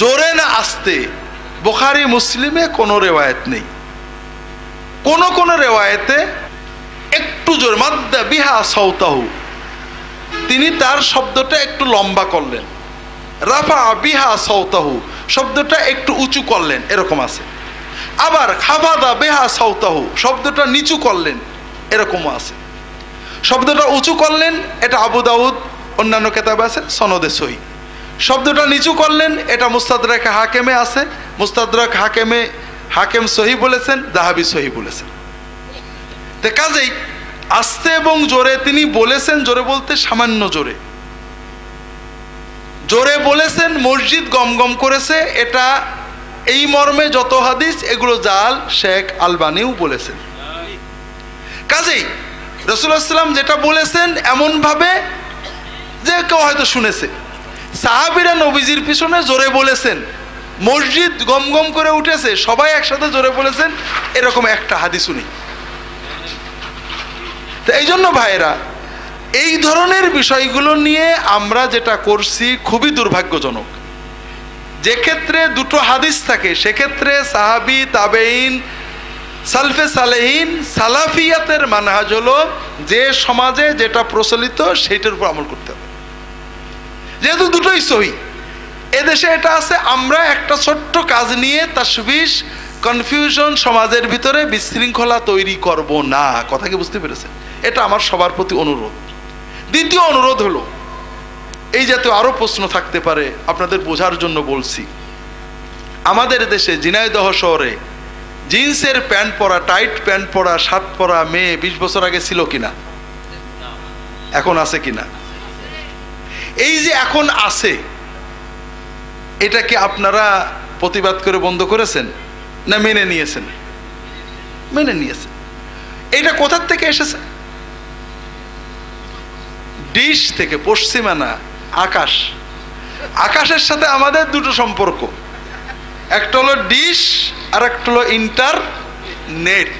জোরে না আস্তে বুখারী মুসলিমে কোনো রেওয়ায়েত নেই। কোন রেওয়ায়েতে একটু জোরে, মাদ্দা বিহা সাওতাহু, তিনি তার শব্দটা একটু লম্বা করলেন। রাফা বিহা সাওতাহু, শব্দটা একটু উঁচু করলেন, এরকম আছে। আবার খাফাদা বিহা সাওতাহু, শব্দটা নিচু করলেন, এরকমও আছে। শব্দটা উঁচু করলেন, এটা আবু দাউদ অন্যান্য কিতাবে আছে, সনদে সহিহ। শব্দটা নিচু করলেন, এটা মুস্তাদরাক হাকিমে আছে, মুস্তাদরাক হাকিমে হাকিম সহিহ বলেছেন, যাহাবী সহিহ বলেছেন। তো কাজেই আস্তে এবং জোরে তিনি বলেছেন, জোরে বলতে সামান্য জোরে, জোরে বলেছেন, মসজিদ গমগম করেছে, এটা এই মর্মে যত হাদিস এগুলো জাল, শেখ আলবানিও বলেছেন। কাজেই রাসূলুল্লাহ সাল্লাল্লাহু আলাইহি ওয়াসাল্লাম যেটা বলেছেন এমন ভাবে যে কেউ হয়তো শুনেছে। সাহাবীরা নবীজির পিছনে জোরে বলেছেন, মসজিদ গমগম করে উঠেছে, সবাই একসাথে জোরে বলেছেন, এরকম একটা হাদিসও নেই। তো এই জন্য ভাইরা, এই ধরনের বিষয়গুলো নিয়ে আমরা যেটা করছি খুবই দুর্ভাগ্যজনক। যে ক্ষেত্রে দুটো হাদিস থাকে সেক্ষেত্রে সাহাবী, তাবেঈন, সালফে সালেহিন, সালাফিয়াতের মানহাজ হলো যে সমাজে যেটা প্রচলিত সেইটার উপর আমল করতে হবে, যেহেতু দুটোই সহিহ। এদেশে এটা আছে, আমরা একটা ছোট্ট কাজ নিয়ে তাশবিশ, কনফিউশন সমাজের ভিতরে বিশৃঙ্খলা তৈরি করব না। কথা কি বুঝতে পেরেছেন? এটা আমার সবার প্রতি অনুরোধ। দ্বিতীয় অনুরোধ হলো, এই জাতীয় আরও প্রশ্ন থাকতে পারে, আপনাদের বোঝার জন্য বলছি। আমাদের দেশে ঝিনাইদহ শহরে জিন্সের প্যান্ট পরা, টাইট প্যান্ট পরা, শার্ট পরা মেয়ে 20 বছর আগে ছিল কিনা? এখন আছে কিনা? এই যে এখন আছে, এটা কি আপনারা প্রতিবাদ করে বন্ধ করেছেন না মেনে নিয়েছেন? মেনে নিয়েছেন। এটা কোথার থেকে এসেছে? ডিশ থেকে, পশ্চিমানা, আকাশ। আকাশের সাথে আমাদের দুটো সম্পর্ক, একটা হলো ডিশ আর একটা হলো ইন্টারনেট।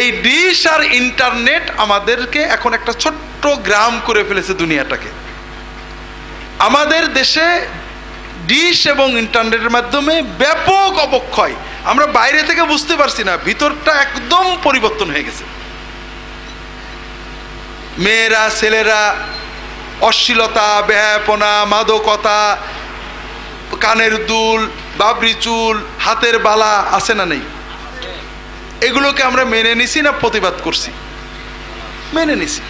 এই ডিশ আর ইন্টারনেট আমাদেরকে এখন একটা ছোট্ট গ্রাম করে ফেলেছে দুনিয়াটাকে। আমাদের দেশে ডিশ এবং ইন্টারনেটের মাধ্যমে ব্যাপক অবক্ষয়, আমরা বাইরে থেকে বুঝতে পারছি না, ভিতরটা একদম পরিবর্তন হয়ে গেছে। মেয়েরা, ছেলেরা অশ্লীলতা, বেহায়াপনা, মাদকতা, কানের দুল, বাবরি চুল, হাতের বালা আছে না নেই? এগুলোকে আমরা মেনে নিছি না প্রতিবাদ করছি? মেনে নিছি।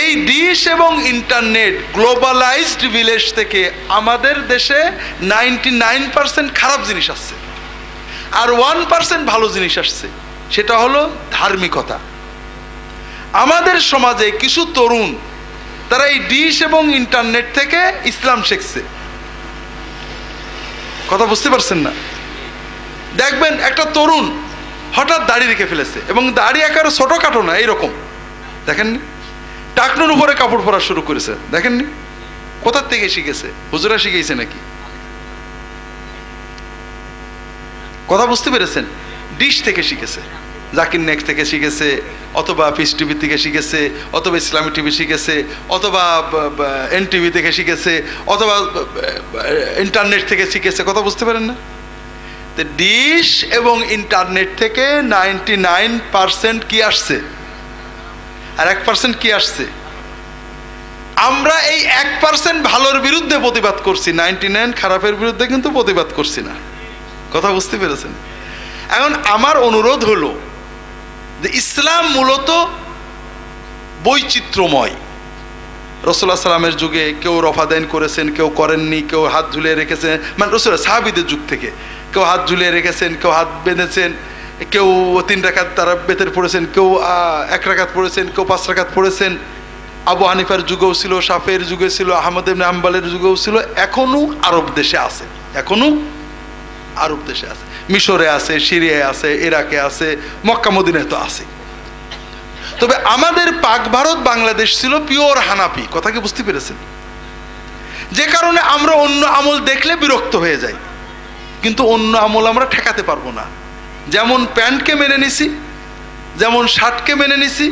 এই ডিশ এবং ইন্টারনেট গ্লোবালাইজড ভিলেজ থেকে আমাদের দেশে 99% খারাপ জিনিস আসছে, আর 1% ভালো জিনিস আসছে। সেটা হলো ধার্মিকতা। আমাদের সমাজে কিছু তরুণ, তারা এই ডিশ এবং ইন্টারনেট থেকে ইসলাম শিখছে। কথা বুঝতে পারছেন না? দেখবেন একটা তরুণ হঠাৎ দাড়ি রেখে ফেলেছে, এবং দাড়ি একেবারে ছোটখাটো না, এইরকম, দেখেননি? টাকনুর উপরে কাপড় পরা শুরু করেছে, দেখেননি? কোথার থেকে শিখেছে? হুজুরা শিখেছে নাকি? কথা বুঝতে পেরেছেন? ডিশ থেকে শিখেছে, জাকির নেক্সট থেকে শিখেছে, অথবা পিস টিভি থেকে শিখেছে, অথবা ইসলামী টিভি শিখেছে, অথবা এনটিভি থেকে শিখেছে, অথবা ইন্টারনেট থেকে শিখেছে। কথা বুঝতে পারেন না? তো ডিশ এবং ইন্টারনেট থেকে 99% কি আসছে, আর 1% কি আসছে? আমরা এই 1% ভালোর বিরুদ্ধে প্রতিবাদ করছি, 99 খারাপের বিরুদ্ধে কিন্তু প্রতিবাদ করছি না। কথা বুঝতে পেরেছেন? এখন আমার অনুরোধ হলো যে ইসলাম মূলত বৈচিত্র্যময়। রাসূলুল্লাহ সাল্লামের যুগে কেউ রফাদাইন করেছেন, কেউ করেননি, কেউ হাত ঝুলিয়ে রেখেছেন, মানে রাসূলুল্লাহ সাহাবীদের যুগ থেকে কেউ হাত ঝুলিয়ে রেখেছেন, কেউ হাত বেঁধেছেন, কেউ 3 রাকাত তারা বেতের পড়েছেন, কেউ 1 রাকাত পড়েছেন, কেউ 5 রাকাত পড়েছেন। আবু হানিফার যুগেও ছিল, শাফের যুগে ছিল, আহমদ ইবনে হাম্বলের যুগেও ছিল, এখনো আরব দেশে আছে, এখনো আরব দেশে আছে, মিশরে আছে, সিরিয়ায় আছে, ইরাকে আছে, মক্কা মদিনায় তো আছে। তবে আমাদের পাক ভারত বাংলাদেশ ছিল পিওর হানাফি। কথা কি বুঝতে পেরেছেন? যে কারণে আমরা অন্য আমল দেখলে বিরক্ত হয়ে যাই, কিন্তু অন্য আমল আমরা ঠেকাতে পারবো না। যেমন প্যান্টকে মেনে নিছি, যেমন শার্টকে মেনে নিছি,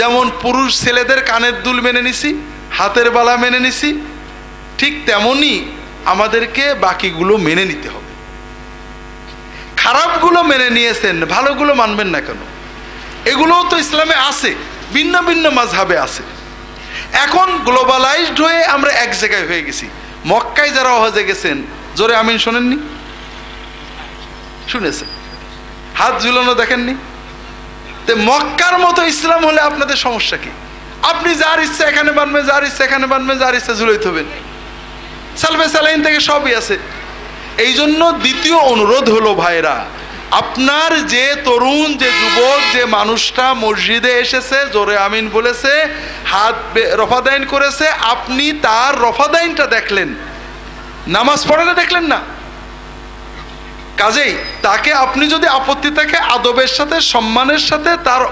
যেমন পুরুষ ছেলেদের কানের দুল মেনে নিছি, হাতের বালা মেনে নিছি, ঠিক তেমনি আমাদেরকে বাকিগুলো মেনে নিতে হবে। খারাপগুলো মেনে নিয়েছেন, ভালোগুলো মানবেন না কেন? এগুলোও তো ইসলামে আছে, ভিন্ন ভিন্ন মাযহাবে আছে। এখন গ্লোবালাইজড হয়ে আমরা এক জায়গায় হয়ে গেছি। মক্কায় যারা হজে গেছেন, জোরে আমিন শোনেননি? শুনেছেন? হাত ঝুলানো দেখেননি? তো মক্কার মতো ইসলাম হলে আপনাদের সমস্যা কি? আপনি যার ইচ্ছা এখানে বানবেন, যার ইচ্ছা এখানে বানবেন, যার ইচ্ছা ঝুলাইতে হবেন। সালফে সালাইন থেকে সবই আছে। এই জন্য দ্বিতীয় অনুরোধ হলো, ভাইরা, আপনার যে তরুণ, যে যুবক, যে মানুষটা মসজিদে এসেছে, জোরে আমিন বলেছে, হাত রফাদাইন করেছে, আপনি তার রফাদাইনটা দেখলেন, নামাজ পড়াটা দেখলেন না। কাজেই তাকে আপনি যদি আপত্তি থাকে, আদবের সাথে, সম্মানের সাথে তার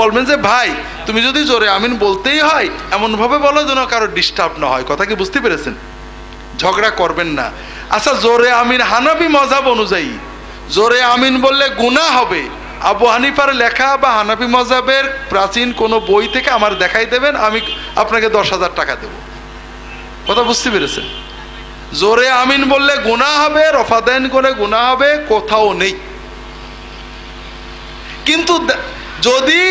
বলবেন যে, ভাই তুমি যদি জোরে আমিন বলতেই হয় এমনভাবে বলো যেন কারো ডিস্টার্ব না হয়। কথা কি বুঝতে পেরেছেন? ঝগড়া করবেন না। আচ্ছা, জোরে আমিন হানাফি মাযহাব অনুযায়ী জোরে আমিন বললে গুনাহ হবে। আবু হানিফার লেখা বা হানাফি মাযহাবের প্রাচীন কোনো বই থেকে আমার দেখাই দেবেন, আমি আপনাকে 10,000 টাকা দেব। কথা বুঝতে পেরেছেন? জোরে আমিন বললে গুনাহ হবে, রফাদাইন করে গুনাহ হবে, কোথাও নেই। কিন্তু যদি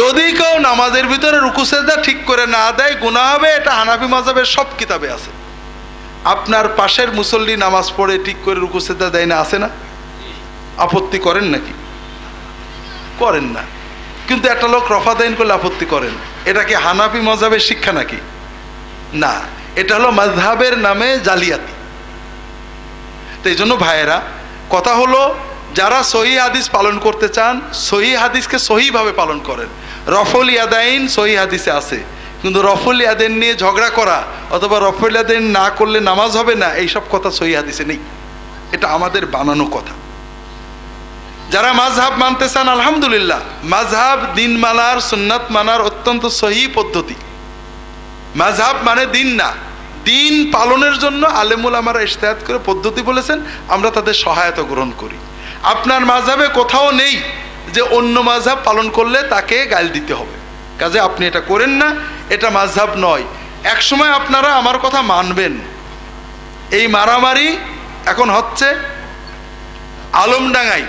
যদি কেউ নামাজের ভিতরে রুকু সেজদা ঠিক করে না দেয়, গুনাহ হবে। এটা হানাফি মাযহাবের সব কিতাবে আছে। আপনার পাশের মুসল্লি নামাজ পড়ে ঠিক করে রুকু সেজদা দেয় না, আছে না? আপত্তি করেন নাকি? করেন না। কিন্তু একটা লোক রফাদাইন করলে আপত্তি করেন। এটা কি হানাফি মাযহাবের শিক্ষা নাকি? না, এটা হলো মাযহাবের নামে জালিয়াতি। তো এই জন্য ভাইয়েরা, কথা হলো, যারা সহিহ হাদিস পালন করতে চান, সহিহ হাদিসকে সহিভাবে পালন করেন। রফল ইয়াদাইন সহিহ হাদিসে আছে, কিন্তু রফল ইয়াদাইন নিয়ে ঝগড়া করা অথবা রফল ইয়াদাইন না করলে নামাজ হবে না, এইসব কথা সহিহ হাদিসে নেই। এটা আমাদের বানানো কথা। যারা মাযহাব মানতে চান, আলহামদুলিল্লাহ, মাযহাব দিন মানার, সুন্নাত মানার অত্যন্ত সহিহ পদ্ধতি। মাযহাব মানে দিন না, দিন পালনের জন্য আলেমুল আমারা ইজতিহাদ করে পদ্ধতি বলেছেন, আমরা তাদের সহায়তা গ্রহণ করি। আপনার মাযহাবে কোথাও নেই যে অন্য মাযহাব পালন করলে তাকে গাল দিতে হবে। কাজে আপনি এটা করেন না, এটা মাযহাব নয়। এক সময় আপনারা আমার কথা মানবেন। এই মারামারি এখন হচ্ছে আলমডাঙ্গায়,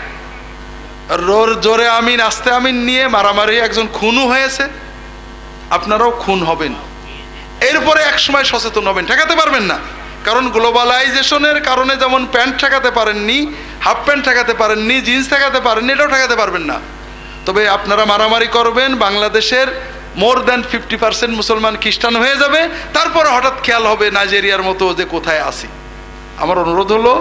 জোরে আমিন আস্তে আমিন নিয়ে মারামারি, একজন খুনও হয়েছে, আপনারাও খুন হবেন। এরপরে এক সময় সচেতন হবেন, ঠেকাতে পারবেন না। কারণ গ্লোবালাইজেশনের কারণে যেমন প্যান্ট ঠেকাতে পারেননি, হাফ প্যান্ট ঠেকাতে পারেননি, জিন্স ঠেকাতে পারেননি, এটাও ঠেকাতে পারবেন না। তবে আপনারা মারামারি করবেন, বাংলাদেশের মোর দ্যান 50% মুসলমান খ্রিস্টান হয়ে যাবে, তারপরে হঠাৎ খেয়াল হবে নাইজেরিয়ার মতো যে কোথায় আসি। আমার অনুরোধ হলো,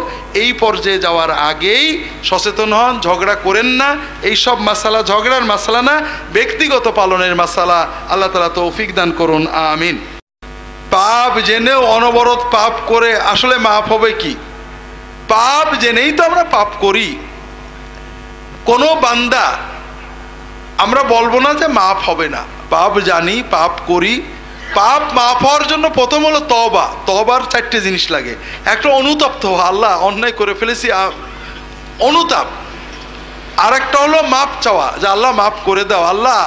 এই পর্যায়ে যাওয়ার আগেই সচেতন হন, ঝগড়া করেন না। এই সব মাসালা ঝগড়ার মাসালা না, ব্যক্তিগত পালনের মাসালা। আল্লাহ তাআলা তৌফিক দান করুন, আমিন। পাপ জেনেও অনবরত পাপ করে আসলে মাফ হবে কি? পাপ জেনেই তো আমরা পাপ করি। কোনো বান্দা আমরা বলবো না যে মাফ হবে না। পাপ জানি, পাপ করি। পাপ মাফ হওয়ার জন্য প্রথম হলো তওবা। তওবার 4টে জিনিস লাগে। একটা অনুতপ্ত হওয়া, আল্লাহ অন্যায় করে ফেলেছি, অনুতাপ। আর একটা হলো মাপ চাওয়া, যে আল্লাহ মাফ করে দাও আল্লাহ।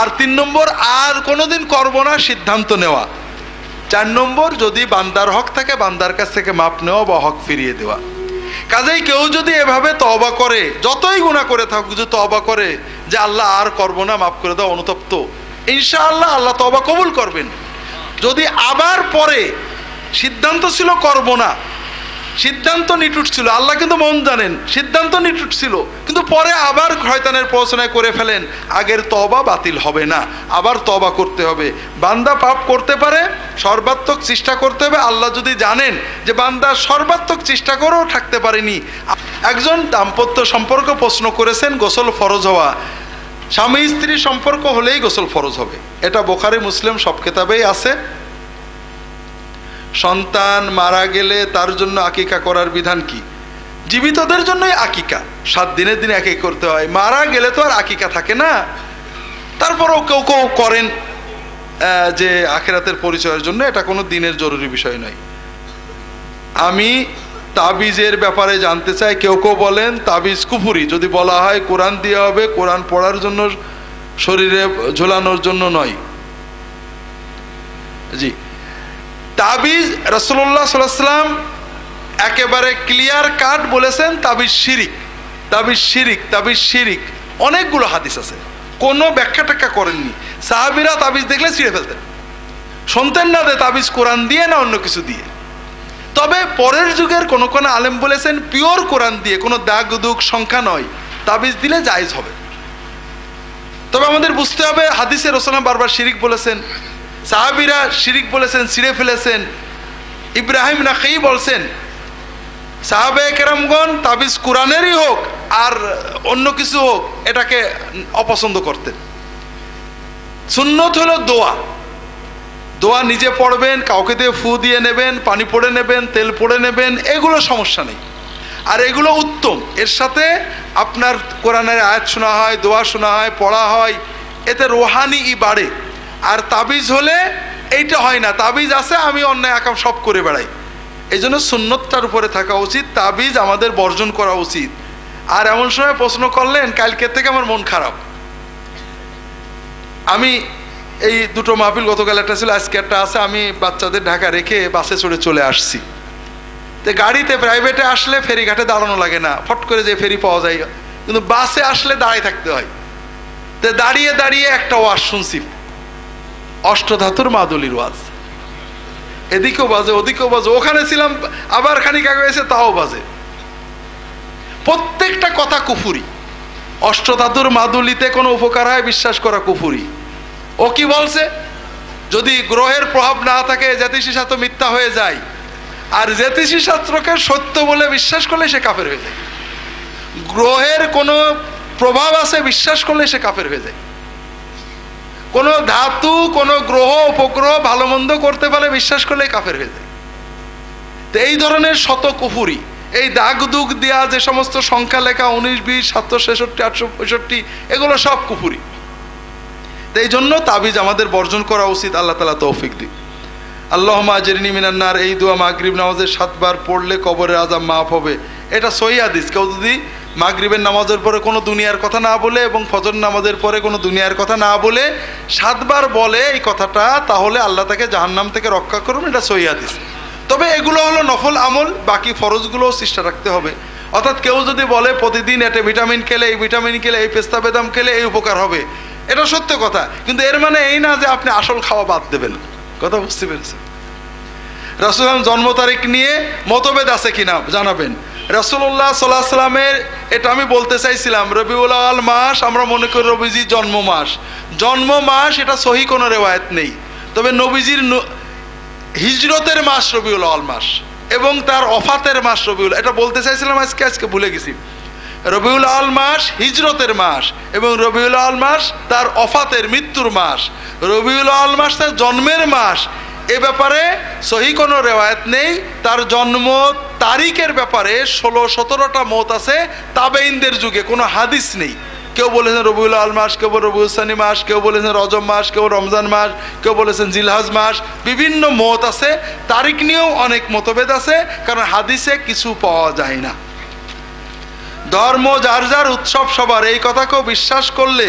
আর 3 নম্বর, আর কোনোদিন করবো না, সিদ্ধান্ত নেওয়া। 4 নম্বর, যদি বান্দার হক থাকে বান্দার কাছ থেকে মাপ নেওয়া বা হক ফিরিয়ে দেওয়া। কাজেই কেউ যদি এভাবে তওবা করে, যতই গুনাহ করে থাকুক, যদি তওবা করে যে আল্লাহ আর করবো না, মাফ করে দাও, অনুতপ্ত, ইনশাআল্লাহ আল্লাহ তওবা কবুল করবেন। যদি আবার পরে সিদ্ধান্ত ছিল করবো না, সিদ্ধান্ত নিটুট ছিল, আল্লাহ কিন্তু মন জানেন, সিদ্ধান্ত নিটুট ছিল, কিন্তু পরে আবার শয়তানের প্ররোচনায় করে ফেলেন, আগের তওবা বাতিল হবে না, আবার তওবা করতে হবে। বান্দা পাপ করতে পারে, সর্বাত্মক চেষ্টা করতে হবে। আল্লাহ যদি জানেন যে বান্দা সর্বাত্মক চেষ্টা করেও থাকতে পারেনি। একজন দাম্পত্য সম্পর্ক প্রশ্ন করেছেন গোসল ফরজ হওয়া, স্বামী স্ত্রী সম্পর্ক হলেই গোসল ফরজ হবে। এটা বুখারী মুসলিম সব কিতাবেই আছে। সন্তান মারা গেলে তার জন্য আকিকা করার বিধান কি? জীবিতদের জন্যই আকিকা, 7 দিনের দিনে আকিকা করতে হয়। মারা গেলে তো আর আকিকা থাকে না। তারপরেও কেউ কেউ করেন যে আখিরাতের পরিচয়ের জন্য, এটা কোনো দিনের জরুরি বিষয় নয়। আমি তাবিজের ব্যাপারে জানতে চাই। কেউ কেউ বলেন তাবিজ কুফরি, যদি বলা হয় কোরআন দিয়ে হবে, কোরআন পড়ার জন্য, শরীরে ঝোলানোর জন্য নয়। জি, তাবিজ রাসূলুল্লাহ সাল্লাল্লাহু আলাইহি ওয়াসাল্লাম একেবারে ক্লিয়ার কাট বলেছেন তাবিজ শিরিক, তাবিজ শিরিক, তাবিজ শিরিক। অনেকগুলো হাদিস আছে, কোনো ব্যাখ্যা ট্যাখ্যা করেননি। সাহাবীরা তাবিজ দেখলে ছিঁড়ে ফেলতেন, শুনতেন না যে তাবিজ কোরআন দিয়ে না অন্য কিছু দিয়ে। তবে পরের যুগের কোন কোন আলেম বলেছেন পিওর কোরআন দিয়ে, কোনো দাগ দুগ সংখ্যা নয়, তাবিজ দিলে জায়েজ হবে। তবে আমাদের বুঝতে হবে হাদিসে রাসূলুল্লাহ বারবার শিরিক বলেছেন, সাহাবীরা শিরিক বলেছেন, ছিঁড়ে ফেলেছেন। ইব্রাহিম নাখঈ বলছেন সাহাবায়ে কেরামগণ তাবিজ কোরআনেরই হোক আর অন্য কিছু হোক এটাকে অপছন্দ করতেন। সুন্নত হলো দোয়া, দোয়া নিজে পড়বেন, কাউকে দিয়ে ফু দিয়ে নেবেন, পানি পড়ে নেবেন, তেল পড়ে নেবেন, এগুলো সমস্যা নেই, আর এগুলো উত্তম। এর সাথে আপনার কোরআনের আয়াত শোনা হয়, দোয়া শোনা হয়, পড়া হয়, এতে রোহানি বাড়ে। আর তাবিজ হলে এইটা হয় না, তাবিজ আছে আমি অন্যায় আকাম সব করে বেড়াই। এই জন্য সুন্নতটার উপরে থাকা উচিত, তাবিজ আমাদের বর্জন করা উচিত। আর এমন সময় প্রশ্ন করলেন কালকে থেকে আমার মন খারাপ। আমি এই দুটো মাহফিল, গতকাল একটা ছিল, আজকে একটা আছে, আমি বাচ্চাদের ঢাকা রেখে বাসে চড়ে চলে আসছি। তো গাড়িতে প্রাইভেটে আসলে ফেরিঘাটে দাঁড়ানো লাগে না, ফট করে যে ফেরি পাওয়া যায়, কিন্তু বাসে আসলে দাঁড়ায় থাকতে হয়। তো দাঁড়িয়ে দাঁড়িয়ে একটা ওয়াজ শুনছি, অষ্টধাতুর মাদুলির ওয়াজ, এদিকেও বাজে ওদিকেও বাজে, ওখানে ছিলাম আবার খানিক আগে এসে তাও বাজে, প্রত্যেকটা কথা কুফুরি। অষ্টধাতুর মাদুলিতে কোনো উপকার হয় বিশ্বাস করা কুফুরি। ও কি বলছে, যদি গ্রহের প্রভাব না থাকে জ্যোতিষী শাস্ত্র মিথ্যা হয়ে যায়, আর জ্যোতিষী শাস্ত্রকে সত্য বলে বিশ্বাস করলে সে কাফের হয়ে যায়। গ্রহের কোনো প্রভাব আছে বিশ্বাস করলে সে কাফের হয়ে যায়। কোনো ধাতু, কোনো গ্রহ উপগ্রহ ভালো মন্দ করতে পারে বিশ্বাস করলে কাফের হয়ে যায়। তো এই ধরনের শত কুফুরি, এই দাগ দুগ দেওয়া যে সমস্ত সংখ্যা লেখা 19, 20, 766, 865, এগুলো সব কুফুরি। তো এই জন্য তাবিজ আমাদের বর্জন করা উচিত। আল্লাহ তাআলা তৌফিক দিক। আল্লাহুম্মা আজরিনি মিনান নার, এই দোয়া মাগরিব নামাজে 7 বার পড়লে কবরের আযাব মাফ হবে, এটা সহিহ হাদিস। কেউ যদি মাগরিবের নামাজের পরে কোনো দুনিয়ার কথা না বলে এবং ফজর নামাজের পরে কোনো দুনিয়ার কথা না বলে 7 বার বলে এই কথাটা, তাহলে আল্লাহ তাকে জাহান্নাম থেকে রক্ষা করবেন, এটা সহিহ হাদিস। তবে এগুলো হলো নফল আমল, বাকি ফরজগুলোও চেষ্টা রাখতে হবে। অর্থাৎ কেউ যদি বলে প্রতিদিন এটা ভিটামিন খেলে, এই ভিটামিন খেলে, এই পেস্তা বেদাম খেলে এই উপকার হবে, এটা সত্য কথা, কিন্তু এর মানে এই না যে আপনি আসল খাওয়া বাদ দেবেন। কথা বুঝতে পেরেছেন? রাসূলুল্লাহ জন্ম তারিখ নিয়ে মতভেদ আছে কিনা জানাবেন। রাসূলুল্লাহ সাল্লাল্লাহু আলাইহি ওয়াসাল্লামের, এটা আমি বলতে চাইছিলাম, রবিউল আউয়াল মাস আমরা মনে করি নবীজির জন্ম মাস। জন্ম মাস এটা সহি কোনো রেওয়ায়েত নেই। তবে নবীজির হিজরতের মাস রবিউল আউয়াল মাস এবং তার ওফাতের মাস রবিউল, এটা বলতে চাইছিলাম আজকে ভুলে গেছি। রবিউল আউয়াল মাস হিজরতের মাস এবং রবিউল আউয়াল মাস তার ওফাতের, মৃত্যুর মাস। রবিউল আউয়াল মাস তার জন্মের মাস, এ ব্যাপারে সহি কোনো রেওয়ায়েত নেই। তার জন্ম তারিখের ব্যাপারে 16-17টা মত আছে তাবেঈনদের যুগে, কোনো হাদিস নেই। কেউ বলেছেন রবিউল আউয়াল মাস, কেউ রবিউল সানি মাস, কেউ বলেছেন রজব মাস, কেউ রমজান মাস, কেউ বলেছেন জিলহজ মাস, বিভিন্ন মত আছে। তারিখ নিয়েও অনেক মতভেদ আছে, কারণ হাদিসে কিছু পাওয়া যায় না। ধর্ম যার যার, উৎসব সবার, এই কথাকেও বিশ্বাস করলে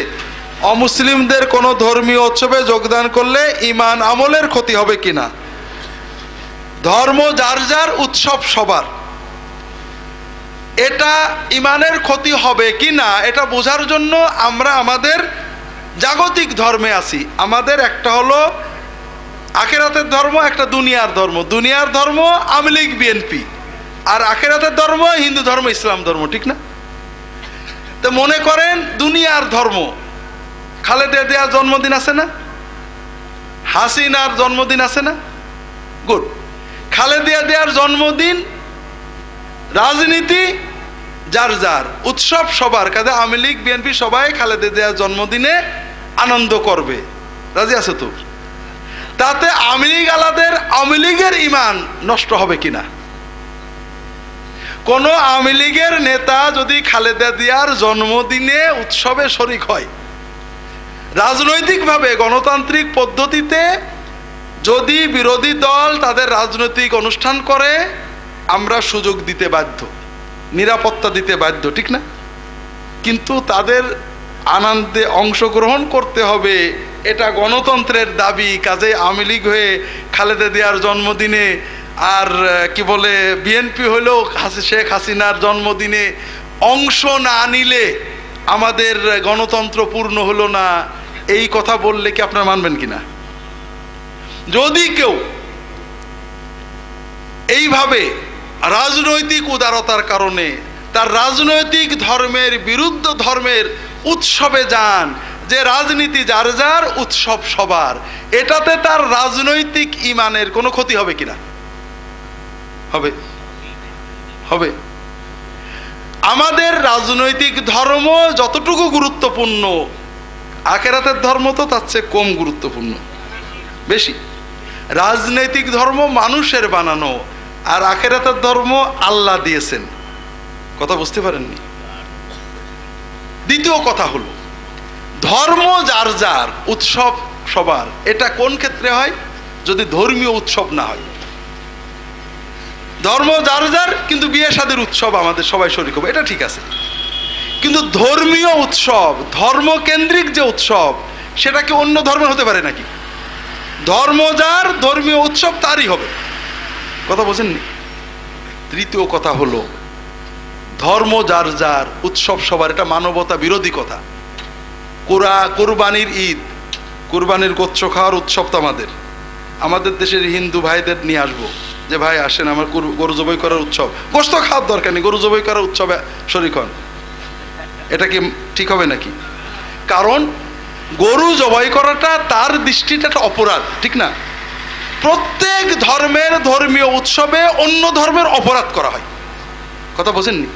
অমুসলিমদের কোনো ধর্মীয় উৎসবে যোগদান করলে ঈমান আমলের ক্ষতি হবে কিনা। ধর্ম যার যার, উৎসব সবার, এটা ঈমানের ক্ষতি হবে কিনা এটা বোঝার জন্য আমরা আমাদের জাগতিক ধর্মে আছি। আমাদের একটা হলো আখিরাতের ধর্ম, একটা দুনিয়ার ধর্ম। দুনিয়ার ধর্ম আওয়ামী লীগ, বিএনপি, আর আখিরাতের ধর্ম হিন্দু ধর্ম, ইসলাম ধর্ম, ঠিক না? তো মনে করেন দুনিয়ার ধর্ম, খালেদা জিয়ার জন্মদিন আছে না, হাসিনার জন্মদিন আছে না, গুড। খালেদা জিয়ার জন্মদিন, রাজনীতি যার যার, উৎসব সবার। কাজে আওয়ামী লীগ, বিএনপি সবাই খালেদা জিয়ার জন্মদিনে আনন্দ করবে, রাজি আছে তো? তাতে আওয়ামী লীগ আলাদের, আওয়ামী লীগের ঈমান নষ্ট হবে কিনা? কোন আওয়ামী লীগের নেতা যদি খালেদা জিয়ার জন্মদিনে উৎসবে শরিক হয়, রাজনৈতিকভাবে গণতান্ত্রিক পদ্ধতিতে যদি বিরোধী দল তাদের রাজনৈতিক অনুষ্ঠান করে, আমরা সুযোগ দিতে বাধ্য, নিরাপত্তা দিতে বাধ্য, ঠিক না? কিন্তু তাদের আনন্দে অংশগ্রহণ করতে হবে এটা গণতন্ত্রের দাবি, কাজে আওয়ামী লীগ হয়ে খালেদা জিয়ার জন্মদিনে আর কি বলে বিএনপি হলেও শেখ হাসিনার জন্মদিনে অংশ না নিলে আমাদের গণতন্ত্র পূর্ণ হলো না, এই কথা বললে কি আপনারা মানবেন কিনা? যদি কেউ এইভাবে রাজনৈতিক উদারতার কারণে তার রাজনৈতিক ধর্মের বিরুদ্ধ ধর্মের উৎসবে যান, যে রাজনীতি যার যার উৎসব সবার, এটাতে তার রাজনৈতিক ঈমানের কোনো ক্ষতি হবে কিনা? হবে, হবে। আমাদের রাজনৈতিক ধর্ম যতটুকু গুরুত্বপূর্ণ, আখিরাতের ধর্ম তো তার চেয়ে কম গুরুত্বপূর্ণ, বেশি। রাজনৈতিক ধর্ম মানুষের বানানো, আর আখিরাতের ধর্ম আল্লাহ দিয়েছেন। কথা বুঝতে পারেননি? দ্বিতীয় কথা হলো, ধর্ম যার যার উৎসব সবার, এটা কোন ক্ষেত্রে হয়? যদি ধর্মীয় উৎসব না হয়। ধর্ম যার যার, কিন্তু বিয়ে শাদীর উৎসব আমাদের সবাই শরীক হবে, এটা ঠিক আছে। কিন্তু ধর্মীয় উৎসব, ধর্মকেন্দ্রিক যে উৎসব, সেটা কি অন্য ধর্মের হতে পারে নাকি? ধর্ম যার, ধর্মীয় উৎসব তারই হবে। কথা বোঝেননি? তৃতীয় কথা হলো, ধর্ম যার যার উৎসব সবার, এটা মানবতা বিরোধী কথা। কোরবানির ঈদ, কোরবানির গোত্র খাওয়ার উৎসব তো আমাদের দেশের হিন্দু ভাইদের নিয়ে আসবো, যে ভাই আসেন আমার গরু জবাই করার উৎসব, গোশত খাওয়ার দরকার নেই, গরু জবাই করার উৎসবে শরীক হন। এটা কি ঠিক হবে নাকি? কারণ গরু জবাই করাটা তার দৃষ্টিতে একটা অপরাধ, ঠিক না? প্রত্যেক ধর্মের ধর্মীয় উৎসবে অন্য ধর্মের অপরাধ করা হয়। কথা বোঝেননি?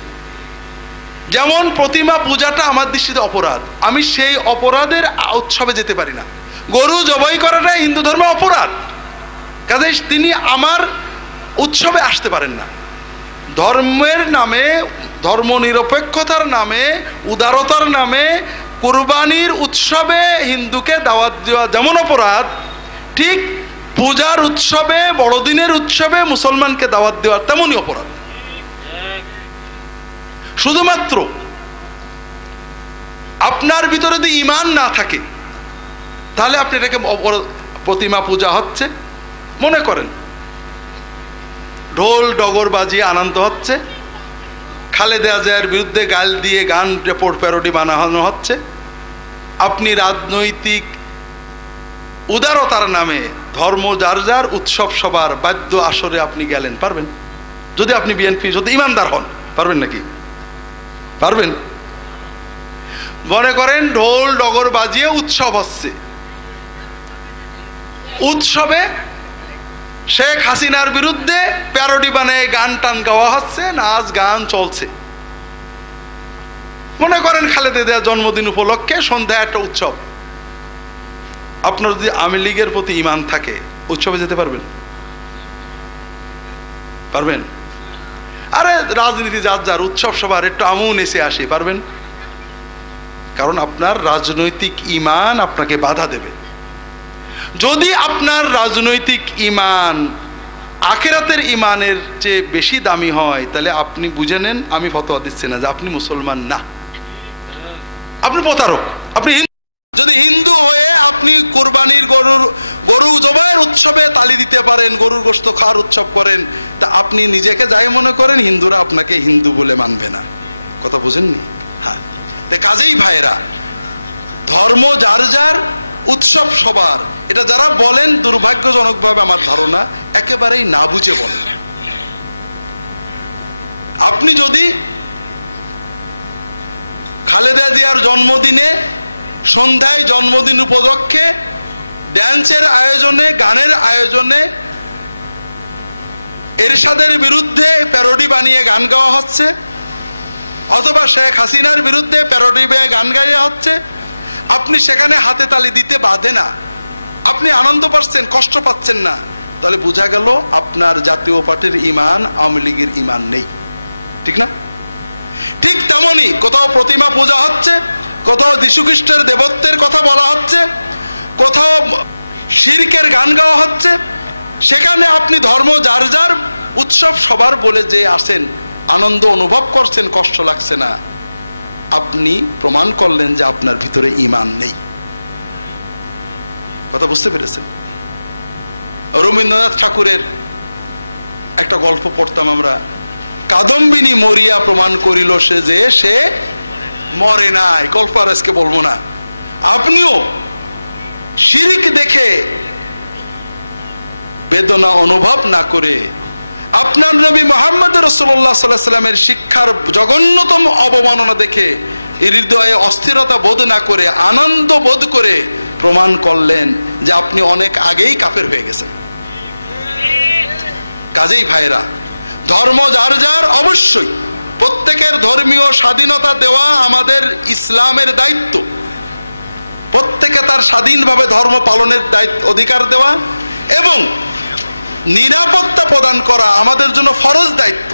যেমন প্রতিমা পূজাটা আমার দৃষ্টিতে অপরাধ, আমি সেই অপরাধের উৎসবে যেতে পারি না। গরু জবাই করাটা হিন্দু ধর্মে অপরাধ, কাজে তিনি আমার উৎসবে আসতে পারেন না। ধর্মের নামে, ধর্ম নিরপেক্ষতার নামে, উদারতার নামে কুরবানির উৎসবে হিন্দুকে দাওয়াত দেওয়া যেমন অপরাধ, ঠিক পূজার উৎসবে, বড়দিনের উৎসবে মুসলমানকে দাওয়াত দেওয়া তেমনই অপরাধ। শুধুমাত্র আপনার ভিতরে যদি ঈমান না থাকে, তাহলে আপনি এটাকে প্রতিমা পূজা হচ্ছে মনে করেন, ঢোল ডগর বাজিয়ে আনন্দ হচ্ছে, খালেদা জিয়ার বিরুদ্ধে গাল দিয়ে গান রেপোর্ট প্যারোডি বানানো হচ্ছে, আপনি রাজনৈতিক উদারতার নামে ধর্ম যার যার উৎসব সবার বাদ্য আসরে আপনি গেলেন, পারবেন? যদি আপনি বিএনপি, যদি ইমানদার হন, পারবেন নাকি? পারবেন? মনে করেন ঢোল ডগর বাজিয়ে উৎসব হচ্ছে, উৎসবে শেখ হাসিনার বিরুদ্ধে প্যারোডি বানায় গান টান গাওয়া হচ্ছে, নাচ গান চলছে। মনে করেন খালেদা জিয়ার জন্মদিন উপলক্ষে সন্ধ্যায় একটা উৎসব, আপনার যদি আওয়ামী লীগের প্রতি ঈমান থাকে, উৎসবে যেতে পারবেন? পারবেন? আরে রাজনীতি যার যার উৎসব সবার, একটু আমুন এসে আসে, পারবেন? কারণ আপনার রাজনৈতিক ঈমান আপনাকে বাধা দেবে। যদি আপনার রাজনৈতিক ঈমান আখিরাতের ঈমানের চেয়ে বেশি দামি হয়, তাহলে আপনি বুঝে নেন আমি ফতোয়া দিচ্ছি না যে আপনি মুসলমান না, আপনি প্রতারক। আপনি যদি হিন্দু হয়ে আপনি কোরবানির গরু জবাইয়ের উৎসবে তালি দিতে পারেন, গরুর গোশত খাওয়ার উৎসব করেন, তা আপনি নিজেকে যাই মনে করেন, হিন্দুরা আপনাকে হিন্দু বলে মানবে না। কথা বুঝেননি? হ্যাঁ, তাই কাজেই ভাইরা, ধর্ম যার যার উৎসব সবার, এটা যারা বলেন দুর্ভাগ্যজনকভাবে আমার ধারণা একেবারেই না বুঝে বলেন। আপনি যদি খালেদা জিয়ার জন্মদিনে সন্ধ্যায় জন্মদিন উপলক্ষে ড্যান্সের আয়োজনে, গানের আয়োজনে এরশাদের বিরুদ্ধে প্যারোডি বানিয়ে গান গাওয়া হচ্ছে, অথবা শেখ হাসিনার বিরুদ্ধে প্যারোডি বানিয়ে গান গাইয়া হচ্ছে, আপনি সেখানে হাতে তালি দিতে বাধে না, আপনি আনন্দ পাচ্ছেন, কষ্ট পাচ্ছেন না, তাহলে বোঝা গেল আপনার জাতীয় পার্টির ঈমান আওয়ামী লীগের ঈমান নেই, ঠিক না? ঠিক তেমনই কোথাও প্রতিমা পূজা হচ্ছে, কোথাও যীশু খ্রিস্টের দেবত্বের কথা বলা হচ্ছে, কোথাও শিরকের গান গাওয়া হচ্ছে, সেখানে আপনি ধর্ম যার যার উৎসব সবার বলে যে আসেন, আনন্দ অনুভব করছেন, কষ্ট লাগছে না, আপনি প্রমাণ করলেন যে আপনার ভিতরে ঈমান নেই। কথা বুঝতে পেরেছেন? রবীন্দ্রনাথ ঠাকুরের একটা গল্প পড়তাম আমরা, কাদম্বিনী মরিয়া প্রমাণ করিল সে যে সে মরে নাই। গল্প আর আজকে বলবো না। আপনিও শিরক দেখে বেদনা অনুভব না করে, আপনার নবী মুহাম্মদ রাসূলুল্লাহ সাল্লাল্লাহু আলাইহি ওয়াসাল্লামের শিক্ষার জঘন্যতম অবমাননা দেখে হৃদয়ে অস্থিরতা বোধ না করে আনন্দ বোধ করে প্রমাণ করলেন যে আপনি অনেক আগেই কাফের হয়ে গেছেন। কাজেই ভাইরা, ধর্ম যার যার, অবশ্যই প্রত্যেকের ধর্মীয় স্বাধীনতা দেওয়া আমাদের ইসলামের দায়িত্ব। প্রত্যেকে তার স্বাধীনভাবে ধর্ম পালনের দায়িত্ব, অধিকার দেওয়া এবং নিরাপত্তা প্রদান করা আমাদের জন্য ফরজ দায়িত্ব।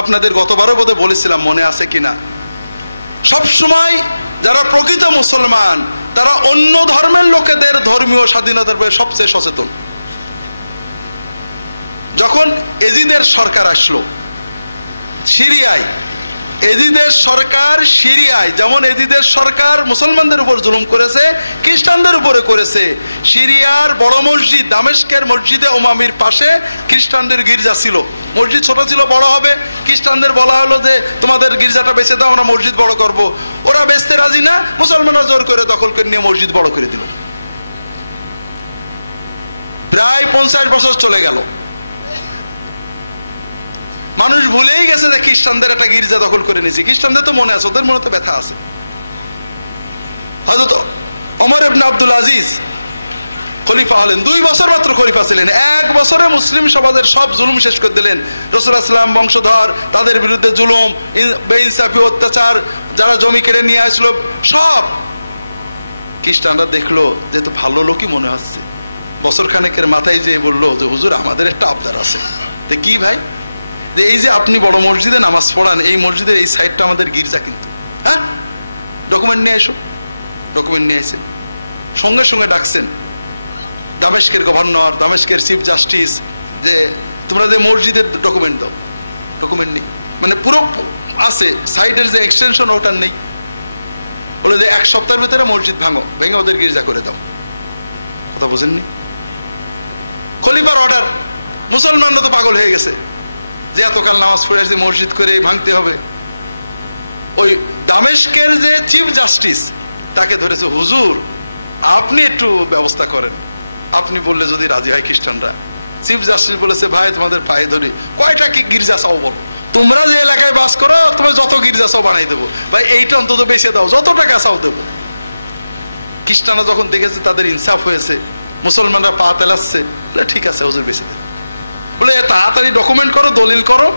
আপনাদের গতবারও বোধহয় বলেছিলাম, মনে আছে কিনা, সবসময় যারা প্রকৃত মুসলমান তারা অন্য ধর্মের লোকেদের ধর্মীয় স্বাধীনতার ব্যাপারে সবচেয়ে সচেতন। যখন এজিদের সরকার আসলো সিরিয়ায়, এজিদের সরকার সিরিয়ায়, যেমন এজিদের সরকার মুসলমানদের উপর জুলুম করেছে, খ্রিস্টানদের উপরে করেছে। সিরিয়ার বড় মসজিদ দামেস্কের মসজিদে উমামির পাশে খ্রিস্টানদের গির্জা ছিল। মসজিদ ছোট ছিল, বড় হবে। খ্রিস্টানদের বলা হলো যে তোমাদের গির্জাটা বেচে দাও, আমরা মসজিদ বড় করব। ওরা বেচতে রাজি না, মুসলমানরা জোর করে দখল করে নিয়ে মসজিদ বড় করে দিল। প্রায় 50 বছর চলে গেল। মানুষ ভুলেই গেছে যে খ্রিস্টানদের একটা গির্জা দখল করে নিয়েছি। খ্রিস্টানদের তো মনে আছে, ওদের মনে তো ব্যথা আছে। হযরত ওমর ইবনে আব্দুল আজিজ খলিফা হলেন, 2 বছর মাত্র খলিফা ছিলেন। 1 বছরে মুসলিম সমাজের সব জুলুম শেষ করে দিলেন। রাসূলুল্লাহ সাল্লাল্লাহু আলাইহি ওয়াসাল্লাম বংশধর, তাদের বিরুদ্ধে জুলুম, বেইনসাফি, অত্যাচার, যারা জমি কেড়ে নিয়ে আসলো সব। খ্রিস্টানরা দেখলো যে তো ভালো লোকই মনে হচ্ছে। বছর খানেকের মাথায় যেয়ে বললো যে হুজুর আমাদের একটা আবদার আছে। তো কি ভাই? যে এই যে আপনি বড় মসজিদে নামাজ পড়ান, এই মসজিদের এই সাইডটা আমাদের গির্জা কিন্তু, হ্যাঁ, ডকুমেন্ট নিয়ে এসো। ডকুমেন্ট নিয়ে এসে সঙ্গে সঙ্গে ডাকছেন দামেস্কের গভর্নর, দামেস্কের চিফ জাস্টিস, যে তোমরা যে মসজিদের ডকুমেন্ট দাও। ডকুমেন্ট নেই, মানে পুরো আছে, সাইডের যে এক্সটেনশন ওটার নেই। বলে যে 1 সপ্তাহের ভিতরে মসজিদ ভেঙে ওদের গির্জা করে দাও। কথা বোঝেননি? খলিফার অর্ডার। মুসলমানরা তো পাগল হয়ে গেছে যে এতকাল নামাজ পড়ে আসছে, মসজিদ করে ভাঙতে হবে। ওই দামেস্কের যে চিফ জাস্টিস তাকে ধরেছে, হুজুর আপনি একটু ব্যবস্থা করেন। আপনি বললে যদি রাজি হয় খ্রিস্টানরা। চিফ জাস্টিস বলেছে, ভাই তোমাদের পায়ে ধরি, কয়টা কি গির্জা চাও বলো, তোমরা যে এলাকায় বাস করো তোমরা যত গির্জা চাও বানাই দেবো, ভাই এইটা অন্তত বেঁচে দাও, যত টাকা চাও দেবো। খ্রিস্টানরা যখন দেখেছে তাদের ইনসাফ হয়েছে, মুসলমানরা পা তেলাচ্ছে, ঠিক আছে হুজুর বেঁচে দেবে। বলে তাড়াতাড়ি ডকুমেন্ট করো, দলিল করো,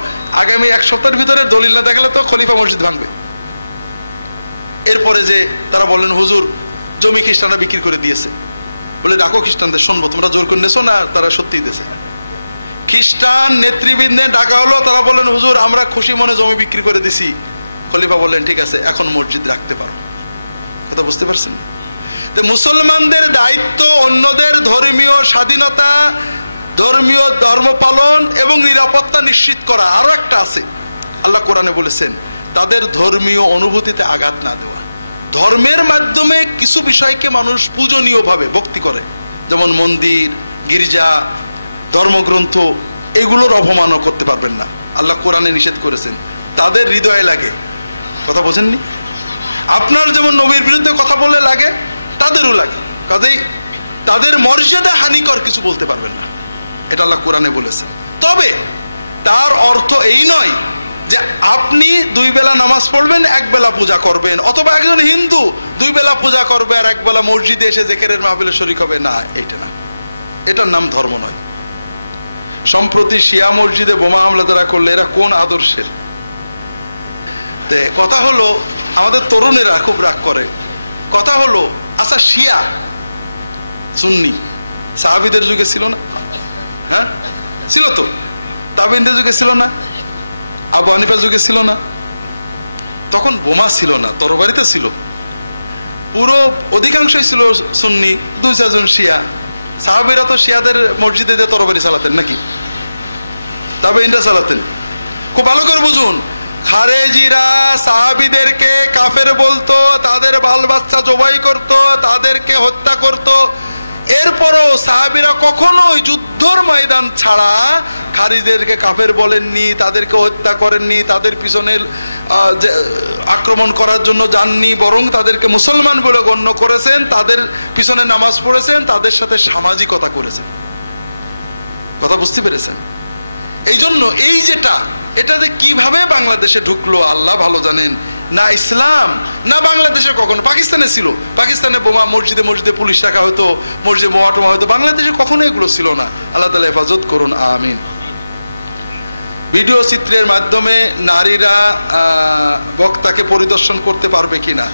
আগামী 1 সপ্তাহের ভিতরে দলিল না দেখালে তো খলিফা মসজিদ ভাঙবে। এরপরে যে তারা বললেন, হুজুর জমি খ্রিস্টানরা বিক্রি করে দিয়েছে। বলে ডাকো খ্রিস্টানদের, শুনবো, তোমরা জোর করে নেছো না, তারা সত্যিই দিয়েছে। খ্রিস্টান নেতৃবৃন্দে ডাকা হলো, তারা বললেন, হুজুর আমরা খুশি মনে জমি বিক্রি করে দিছি। খলিফা বললেন, ঠিক আছে এখন মসজিদ রাখতে পারো। কথা বুঝতে পারছেন? তো মুসলমানদের দায়িত্ব অন্যদের ধর্মীয় স্বাধীনতা, ধর্মীয় ধর্ম পালন এবং নিরাপত্তা নিশ্চিত করা। আরো একটা আছে, আল্লাহ কোরআনে বলেছেন তাদের ধর্মীয় অনুভূতিতে আঘাত না দেওয়া। ধর্মের মাধ্যমে কিছু বিষয়কে মানুষ পূজনীয়ভাবে ভক্তি করে, যেমন মন্দির, গির্জা, ধর্মগ্রন্থ, এগুলোর অপমানও করতে পারবেন না। আল্লাহ কোরআনে নিষেধ করেছেন, তাদের হৃদয়ে লাগে। কথা বোঝেননি? আপনার যেমন নবীর বিরুদ্ধে কথা বললে লাগে, তাদেরও লাগে। কাজেই তাদের মর্যাদা হানিকর কিছু বলতে পারবেন না, এটা আল্লাহ কোরআনে বলেছেন। তবে তার অর্থ এই নয় যে আপনি 2 বেলা নামাজ পড়বেন, 1 বেলা পূজা করবেন, অথবা একজন হিন্দু 2 বেলা পূজা করবে আর 1 বেলা মসজিদে এসে জিকিরের মাহফিলে শরীক হবে, না, এটা না, এটার নাম ধর্ম নয়। সম্প্রতি শিয়া মসজিদে বোমা হামলা যারা করলে, এরা কোন আদর্শের? কথা হলো, আমাদের তরুণেরা খুব রাগ করে। কথা হলো, আচ্ছা শিয়া সুন্নি সাহাবীদের যুগে ছিল না? হ্যাঁ ছিল তো। তাবেঈনদের যুগে ছিল না? আবু হানিফার যুগে ছিল না? তখন বোমা ছিল না, তরবারিতে ছিল। পুরো অধিকাংশই ছিল সুন্নি, 2-4 জন শিয়া। সাহাবীরা তো শিয়াদের মসজিদে যে তরবারি চালাতেন নাকি? তাবেঈনরা চালাতেন। খুব ভালো করে বুঝুন, খারেজিরা সাহাবীদেরকে কাফের বলতো, তাদের বাল বাচ্চা জবাই করতো, তাদেরকে হত্যা করতো। এরপরও সাহাবীরা কখনোই যুদ্ধর ময়দান ছাড়া খারিজদেরকে কাফের বলেননি, তাদেরকে হত্যা করেননি, তাদের পিছনে আক্রমণ করার জন্য যাননি, বরং তাদেরকে মুসলমান বলে গণ্য করেছেন, তাদের পিছনে নামাজ পড়েছেন, তাদের সাথে সামাজিকতা করেছেন। কথা বুঝতে পেরেছেন? এই জন্য এটা যে কিভাবে বাংলাদেশে ঢুকলো আল্লাহ ভালো জানেন। না ইসলাম না বাংলাদেশে কখনো, পাকিস্তানে ছিল, পাকিস্তানে বোমা, মসজিদে মসজিদে পুলিশ রাখা হতো, মসজিদে বোমা টোমা হতো, বাংলাদেশে কখনো এগুলো ছিল না। আল্লাহ তাআলা হেফাজত করুন, আমিন। ভিডিও চিত্রের মাধ্যমে নারীরা বক্তাকে পরিদর্শন করতে পারবে কিনা?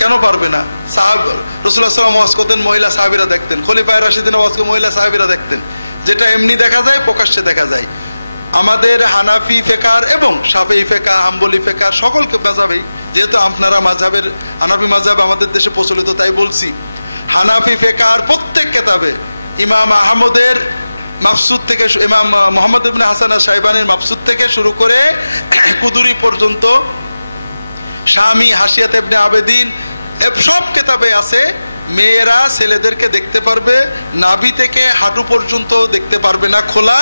কেন পারবে না? রাসূলুল্লাহ সাল্লাল্লাহু আলাইহি ওয়াসাল্লাম ওয়াজ করতেন, মহিলা সাহাবীরা দেখতেন, খলিফায়ে রাশিদিন ওয়াজ করতেন, মহিলা সাহাবীরা দেখতেন। যেটা এমনি দেখা যায় প্রকাশ্যে দেখা যায়। আমাদের হানাফি ফিকহ এবং শাফিঈ ফিকহ, হাম্বলি ফিকহ সকলকে মাযহাবেই, যেহেতু আপনারা মাযহাবের হানাফি মাযহাব আমাদের দেশে প্রচলিত তাই বলছি, হানাফি ফিকহর প্রত্যেক কিতাবে ইমাম আহমদের মাবসুদ থেকে, ইমাম মুহাম্মদ ইবনে হাসান আশ-শাইবানির মাবসুদ থেকে শুরু করে কুদুরি পর্যন্ত, শামি হাসিয়াত ইবনে আবেদিন, সব কিতাবে আছে মেয়েরা ছেলেদেরকে দেখতে পারবে, নাভি থেকে হাঁটু পর্যন্ত দেখতে পারবে না খোলা,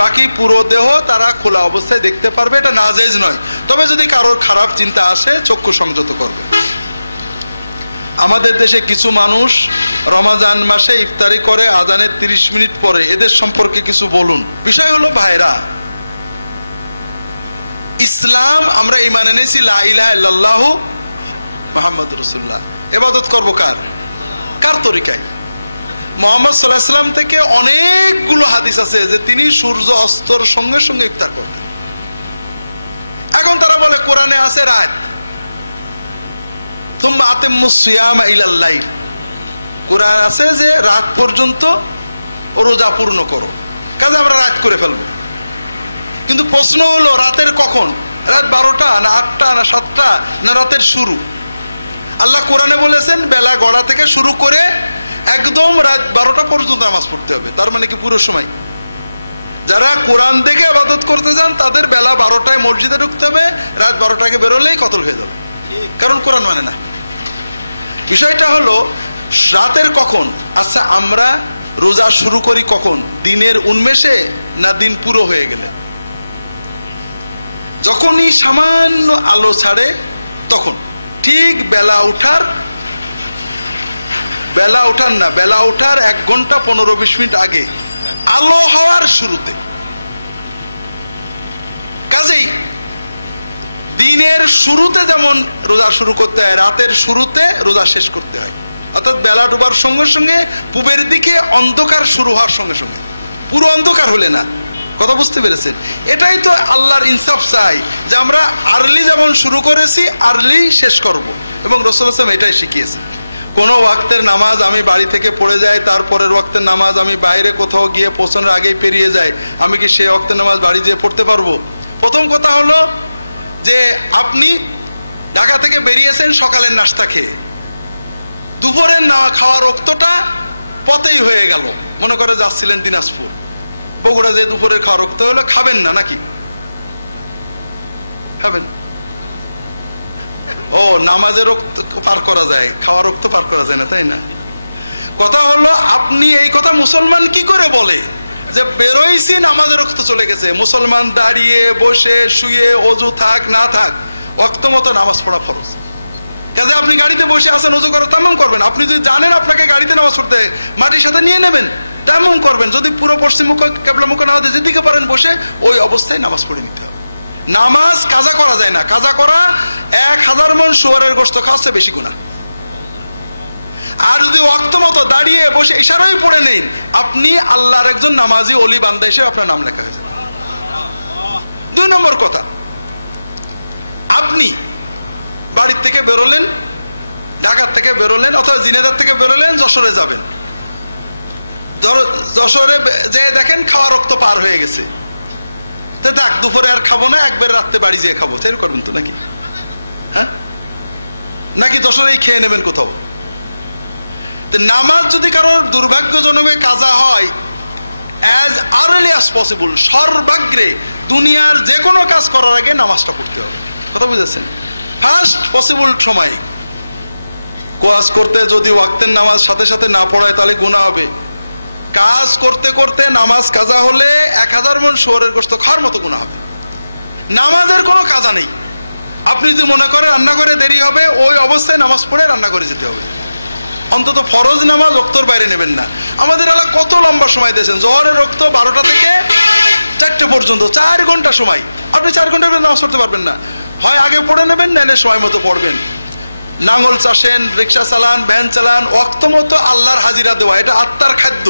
বাকি পুরো দেহ তারা খোলা অবস্থায় দেখতে পারবে। এটা নাজায়েজ নয়, তবে যদি কারোর খারাপ চিন্তা আসে চক্ষু সংযত করবে। আমাদের দেশে কিছু মানুষ রমাজান মাসে ইফতারি করে আজানের 30 মিনিট পরে, এদের সম্পর্কে কিছু বলুন। বিষয় হলো ভাইরা, ইসলাম আমরা ঈমান এনেছি লা ইলাহা ইল্লাল্লাহু মুহাম্মাদুর রাসূলুল্লাহ। ইবাদত করব কার তরিকায়? মুহাম্মদ সাল্লাল্লাহু আলাইহি ওয়াসাল্লাম থেকে অনেকগুলো হাদিস আছে যে তিনি সূর্য অস্তর সঙ্গে সঙ্গে ইফতার করতেন। এখন তারা বলে কোরআনে আছে রাত, তুম্মা আতিম্মুস সিয়ামা ইলাল লাইল, কোরআন আছে যে রাত পর্যন্ত রোজা পূর্ণ করো, কাজে আমরা রাত করে ফেলবো। কিন্তু প্রশ্ন হলো রাতের কখন? রাত 12টা না 8টা না 7টা না রাতের শুরু? আল্লাহ কোরআনে বলেছেন বেলা গড়া থেকে শুরু করে একদম রাত 12টা পর্যন্ত নামাজ পড়তে হবে। তার মানে কি পুরো সময়? যারা কোরআন দেখে ইবাদত করতে চান তাদের বেলা 12টায় মসজিদে ঢুকতে হবে, রাত 12টাকে বেরোলেই কতল হয়ে যাবে, কারণ কোরআন মানে না। বিষয়টা হলো রাতের কখন? আচ্ছা, আমরা রোজা শুরু করি কখন? দিনের উন্মেষে না দিন পুরো হয়ে গেলে? যখনই সামান্য আলো ছাড়ে তখন, ঠিক বেলা ওঠার না, বেলা ওঠার 1 ঘন্টা 15-20 মিনিট আগে, আলো হওয়ার শুরুতে। কাজেই দিনের শুরুতে যেমন রোজা শুরু করতে হয়, রাতের শুরুতে রোজা শেষ করতে হয়। অর্থাৎ বেলা ডুবার সঙ্গে সঙ্গে পূবের দিকে অন্ধকার শুরু হওয়ার সঙ্গে সঙ্গে, পুরো অন্ধকার হলে না। কথা বুঝতে পেরেছেন? এটাই তো আল্লাহর ইনসাফ চাই যে আমরা আর্লি যেমন শুরু করেছি আর্লি শেষ করব, এবং রাসূলুল্লাহ সাল্লাল্লাহু আলাইহি ওয়াসাল্লাম এটাই শিখিয়েছেন। কোনো ওয়াক্তের নামাজ আমি বাড়ি থেকে পড়ে যাই, তারপরের ওয়াক্তের নামাজ আমি বাইরে কোথাও গিয়ে পৌঁছানোর আগেই পেরিয়ে যাই, আমি কি সেই ওয়াক্তের নামাজ বাড়ি যেয়ে পড়তে পারবো? প্রথম কথা হলো যে আপনি ঢাকা থেকে বেরিয়েছেন সকালের নাস্তা খেয়ে, দুপুরের খাওয়ার রক্তটা পথেই হয়ে গেল, মনে করে যাচ্ছিলেন দিনাজপুর, বগুড়া যে দুপুরের খাওয়ার রক্ত হলো, খাবেন না নাকি? খাবেন? ও, নামাজের রক্ত পার করা যায়, খাওয়ার রক্ত পার করা যায় না, তাই না? কথা হলো আপনি এই কথা মুসলমান কি করে বলে যে বেরোইছি নামাজের রক্ত চলে গেছে? মুসলমান দাঁড়িয়ে বসে শুয়ে অজু থাক না থাক ওয়াক্ত মতো নামাজ পড়া ফরজ। কাজে আপনি গাড়িতে বসে আছেন, অজু করে তামাম করবেন। আপনি যদি জানেন আপনাকে গাড়িতে নামাজ পড়তে, মাটির সাথে নিয়ে নেবেন, তামাম করবেন। যদি পুরো পশ্চিমমুখ কেবলামুখ না হতে যেদিকে পারেন বসে ওই অবস্থায় নামাজ পড়ে নিতে হবে। নামাজ কাজা করা যায় না। কাজা করা 1000 মণ শুয়োরের গোশত খাওয়াচ্ছে বেশি গুনাহ। আর যদি ওয়াক্ত মতো দাঁড়িয়ে বসে ইশারাই পড়ে নেন, আপনি আল্লাহর একজন নামাজি ওলি বান্দা হিসেবে আপনার নাম লেখা হয়ে যাবে। 2 নম্বর কথা, আপনি বাড়ির থেকে বেরোলেন, ঢাকার থেকে বেরোলেন অথবা জিনেদার থেকে বেরোলেন, যশোরে যাবেন, যশোরে যে দেখেন খাওয়া রক্ত পার হয়ে গেছে, তো দেখ দুপুরে আর খাবো না, একবার রাত্রে বাড়ি যেয়ে খাবো, সেরকম করবেন তো নাকি? হ্যাঁ, নাকি যশোরেই খেয়ে নেবেন কোথাও? নামাজ যদি কারোর দুর্ভাগ্যজনক কাজা হয়, অ্যাজ আর্লি অ্যাজ পসিবল, সর্বাগ্রে দুনিয়ার যে কোনো কাজ করার আগে নামাজটা পড়তে হবে। কথা বুঝেছেন? ফার্স্ট পসিবল সময়। কাজ করতে যদি ওয়াক্তের নামাজ সাথে সাথে না পড়ায় তাহলে গুনাহ হবে। কাজ করতে করতে নামাজ কাজা হলে 1000 মণ শুয়োরের গোশত খাওয়ার মতো গুনাহ হবে। নামাজের কোনো কাজা নেই। আপনি যদি মনে করেন রান্নাঘরে দেরি হবে, ওই অবস্থায় নামাজ পড়ে রান্নাঘরে যেতে হবে। অন্তত ফরজ নামাজ ওক্তর বাইরে নেবেন না। আমাদের এলাকা কত লম্বা সময় দিয়েছেন, জোহরের ওক্ত 12টা থেকে 4টে পর্যন্ত, 4 ঘন্টা সময়। আপনি 4 ঘন্টা নামাজ পড়তে পারবেন না। হয় আগে পড়ে নেবেন, নাহলে সময় মতো পড়বেন। নাঙ্গল চাষেন, রিক্সা চালান, ভ্যান চালান, ওয়াক্ত মতো আল্লাহর হাজিরা দেওয়া, এটা আত্মার খাদ্য।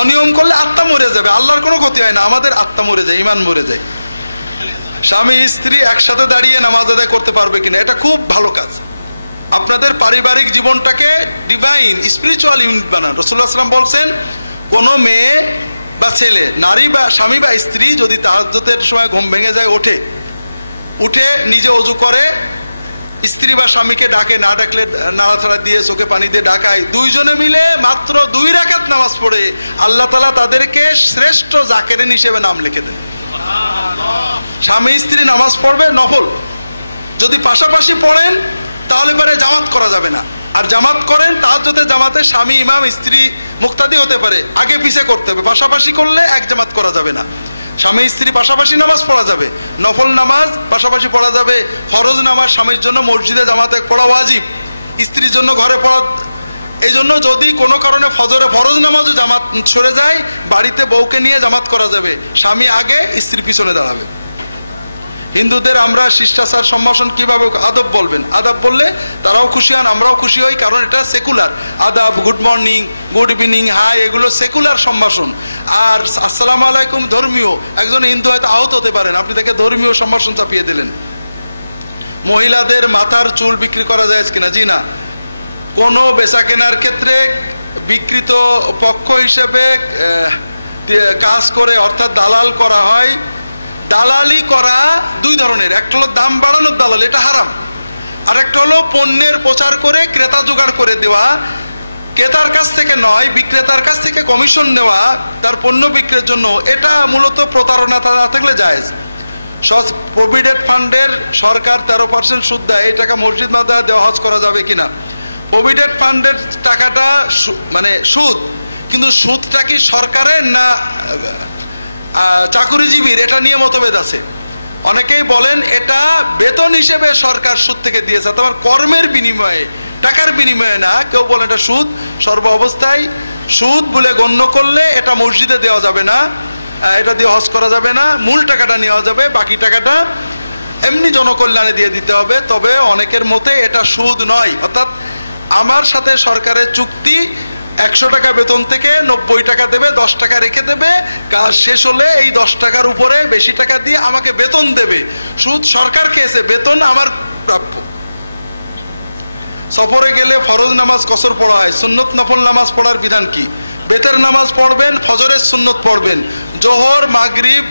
অনিয়ম করলে আত্মা মরে যাবে, আল্লাহর কোনো ক্ষতি হয় না, আমাদের আত্মা মরে যায়, ইমান মরে যায়। স্বামী স্ত্রী একসাথে দাঁড়িয়ে নামাজ আদায় করতে পারবে কিনা, এটা খুব ভালো কাজ। আপনাদের পারিবারিক জীবনটাকে ডিভাইন স্পিরিচুয়াল ইউনিট বানান। রাসূলুল্লাহ সাল্লাল্লাহু আলাইহি ওয়াসাল্লাম বলছেন, কোনো মেয়ে বা ছেলে, নারী বা স্বামী বা স্ত্রী যদি তাহাজ্জুদের সময় ঘুম ভেঙে যায়, উঠে নিজে ওযু করে, স্ত্রী বা স্বামীকে ডাকে, না ডাকলে নাড়াচাড়া দিয়ে চোখে পানি দিয়ে ডাকায়, দুইজনে মিলে মাত্র 2 রাকাত নামাজ পড়ে আল্লাহ তাআলা তাদেরকে শ্রেষ্ঠ জাকেরিন হিসেবে নাম লিখে দেন। স্বামী স্ত্রী নামাজ পড়বে নফল। যদি পাশাপাশি পড়েন তাহলে পরে জামাত করা যাবে না। আর জামাত করেন তাহাজ্জুদের জামাতে স্বামী ইমাম, স্ত্রী মুক্তাদি হতে পারে, আগে পিছে করতে হবে। পাশাপাশি করলে এক জামাত করা যাবে না। স্বামী স্ত্রী পাশাপাশি নামাজ পড়া যাবে, নফল নামাজ পাশাপাশি পড়া যাবে। ফরজ নামাজ স্বামীর জন্য মসজিদে জামাতে পড়া ওয়াজিব, স্ত্রীর জন্য ঘরে পড়া। এই জন্য যদি কোনো কারণে ফজরে ফরজ নামাজও জামাত সরে যায়, বাড়িতে বউকে নিয়ে জামাত করা যাবে, স্বামী আগে স্ত্রী পিছনে দাঁড়াবে। হিন্দুদের আমরা শিষ্টাচার সম্ভাষণ কিভাবে আদব বলবেন, আদব বললে তারাও খুশি হন, আমরাও খুশি হই, কারণ এটা সেকুলার। আদাব, good morning, good evening, hi, এগুলো সেকুলার সম্ভাষণ। আর আসসালামু আলাইকুম ধর্মীয়। একজন হিন্দু হয়তো আহত হতে পারেন, আপনি তাকে ধর্মীয় সম্ভাষণ চাপিয়ে দিলেন। মহিলাদের মাথার চুল বিক্রি করা যায় কিনা? জি না। কোনো বেচা কেনার ক্ষেত্রে বিক্রিত পক্ষ হিসেবে কাজ করে, অর্থাৎ দালাল করা হয়। দালালি করা 2 ধরনের, একটা হলো দাম বাড়ানোর দালাল, এটা হারাম। আর একটা হলো পণ্যের প্রচার করে ক্রেতা জোগাড় করে দেওয়া, ক্রেতার কাছ থেকে নয়, বিক্রেতার কাছ থেকে কমিশন নেওয়া তার পণ্য বিক্রির জন্য। এটা মূলত প্রতারণা না থাকলে জায়েজ। প্রভিডেন্ট ফান্ডের সরকার 13% সুদ দেয়, এই টাকা মসজিদ মাদ্রাসা দেওয়া হজ করা যাবে কিনা? প্রভিডেন্ট ফান্ডের টাকাটা মানে সুদ, কিন্তু সুদটা কি সরকারের না চাকুরিজীবীর, এটা নিয়ে মতভেদ আছে। অনেকেই বলেন এটা বেতন হিসেবে সরকার সুদ থেকে দিয়েছে, তোমার কর্মের বিনিময়ে, টাকার বিনিময়ে না। কেউ বলেন এটা সুদ। সর্ব অবস্থায় সুদ বলে গণ্য করলে এটা মসজিদে দেওয়া যাবে না, এটা দিয়ে হজ করা যাবে না। মূল টাকাটা নেওয়া যাবে, বাকি টাকাটা এমনি জনকল্যাণে দিয়ে দিতে হবে। তবে অনেকের মতে এটা সুদ নয়, অর্থাৎ আমার সাথে সরকারের চুক্তি 100 টাকা বেতন থেকে 90 টাকা দেবে, 10 টাকা রেখে দেবে, কাজ শেষ হলে এই 10 টাকার উপরে বেশি টাকা দিয়ে আমাকে বেতন দেবে। সুদ সরকার খেয়েছে, বেতন আমার প্রাপ্য। সফরে গেলে ফরজ নামাজ কসর পড়া হয়, সুন্নত নফল নামাজ পড়ার বিধান কি? বেতের নামাজ পড়বেন, ফজরের সুন্নত পড়বেন। জোহর, মাগরিব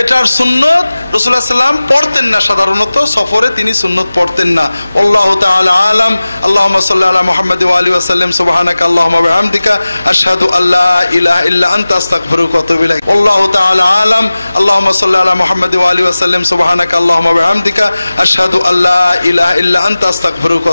এটার সুন্নত রাসূলুল্লাহ সাল্লাম পড়তেন না, সাধারণত সফরে তিনি সুন্নত পড়তেন না। আল্লাহু তাআলা আলাম। আল্লাহুম্মা সাল্লি আলা মুহাম্মাদ ওয়া আলিহি ওয়া সাল্লাম। সুবহানাকা আল্লাহুম্মা ওয়া বিহামদিকা আশহাদু আল্লা ইলাহা ইল্লা আনতা আস্তাগফিরুকা ওয়া আতুবু ইলাইক। আল্লাহু তাআলা আলাম। আল্লাহুম্মা সাল্লি আলা মুহাম্মাদ ওয়া আলিহি ওয়া সাল্লাম। সুবহানাকা আল্লাহুম্মা ওয়া বিহামদিকা আশহাদু আল্লা ইলাহা ইল্লা আনতা আস্তাগফিরুকা।